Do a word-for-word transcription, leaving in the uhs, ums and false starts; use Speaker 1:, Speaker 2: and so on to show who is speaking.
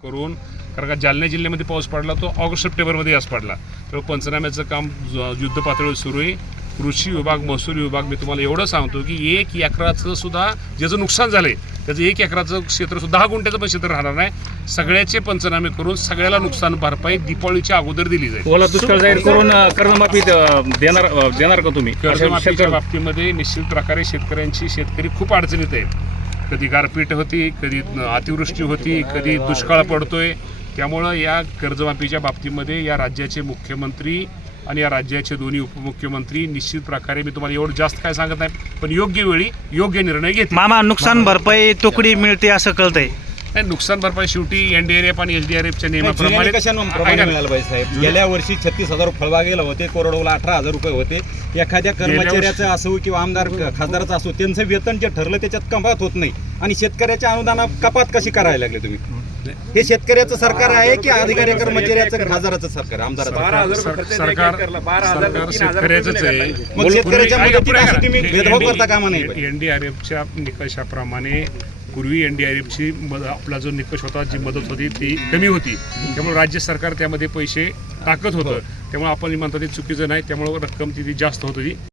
Speaker 1: करून, कारण का जालना जिल्ह्यामध्ये पाऊस पडला तो ऑगस्ट सप्टेंबरमध्ये आज पडला, त्यामुळे पंचनाम्याचं काम युद्ध पातळीवर सुरू आहे. कृषी विभाग, महसूल विभाग, मी तुम्हाला एवढं सांगतो की एक एकराचं सुद्धा ज्याचं नुकसान झालं आहे त्याचं एक एकराचं क्षेत्र सुद्धा दहा गुंठ्याचं पण क्षेत्र राहणार नाही. सगळ्याचे पंचनामे करून सगळ्याला नुकसान भरपाई दीपावलीच्या अगोदर दिली जाईल.
Speaker 2: ओला दुष्काळ जाहीर करून कर्जमाफी देणार देणार का तुम्ही?
Speaker 1: कर्जमाफीच्या बाबतीमध्ये निश्चित प्रकारे शेतकऱ्यांची शेतकरी खूप अडचणीत आहेत. कधी गारपीट होती, कधी अतिवृष्टी होती, कधी दुष्काळ पडतोय. त्यामुळं या कर्जमाफीच्या बाबतीमध्ये या राज्याचे मुख्यमंत्री आणि या राज्याचे दोन्ही उपमुख्यमंत्री निश्चित प्रकारे, मी तुम्हाला एवढं जास्त काय सांगत नाही, पण योग्य वेळी योग्य निर्णय घेतील.
Speaker 3: मामा, नुकसान भरपाई तुकडी मिळते असं कळतंय.
Speaker 1: नाही, नुकसान भरपाई शेवटी एनडीआरएफ आणि एसडीआरएफच्या नियमाप्रमाणे
Speaker 4: मिळालं पाहिजे साहेब. गेल्या वर्षी छत्तीस हजार फळबागेला होते, कोरडवला अठरा हजार रुपये होते. एखाद्या कर्मचाऱ्याचं असो किंवा आमदार खासदाराचं असो, त्यांचं वेतन जे ठरलं त्याच्यात कपात होत नाही आणि शेतकऱ्याच्या अनुदानात कपात कशी करायला लागले तुम्ही? हे शेतकऱ्याचं सरकार आहे की अधिकारी कर्मचाऱ्याचं खासदाराचं सरकार, आमदाराचं
Speaker 1: सरकार? सरकार शेतकऱ्याचंच आहे.
Speaker 4: मग शेतकऱ्याच्या मदतीत असं तुम्ही भेदभाव करता कामा नाही.
Speaker 1: एनडीआरएफच्या निकषाप्रमाणे पूर्वी एनडीआरएफची मद आपला जो निकष होता, जी मदत होती ती कमी होती, त्यामुळे राज्य सरकार त्यामध्ये पैसे टाकत होतं. त्यामुळे आपण म्हणतो ते चुकीचं नाही, त्यामुळे रक्कम ती जास्त होत होती.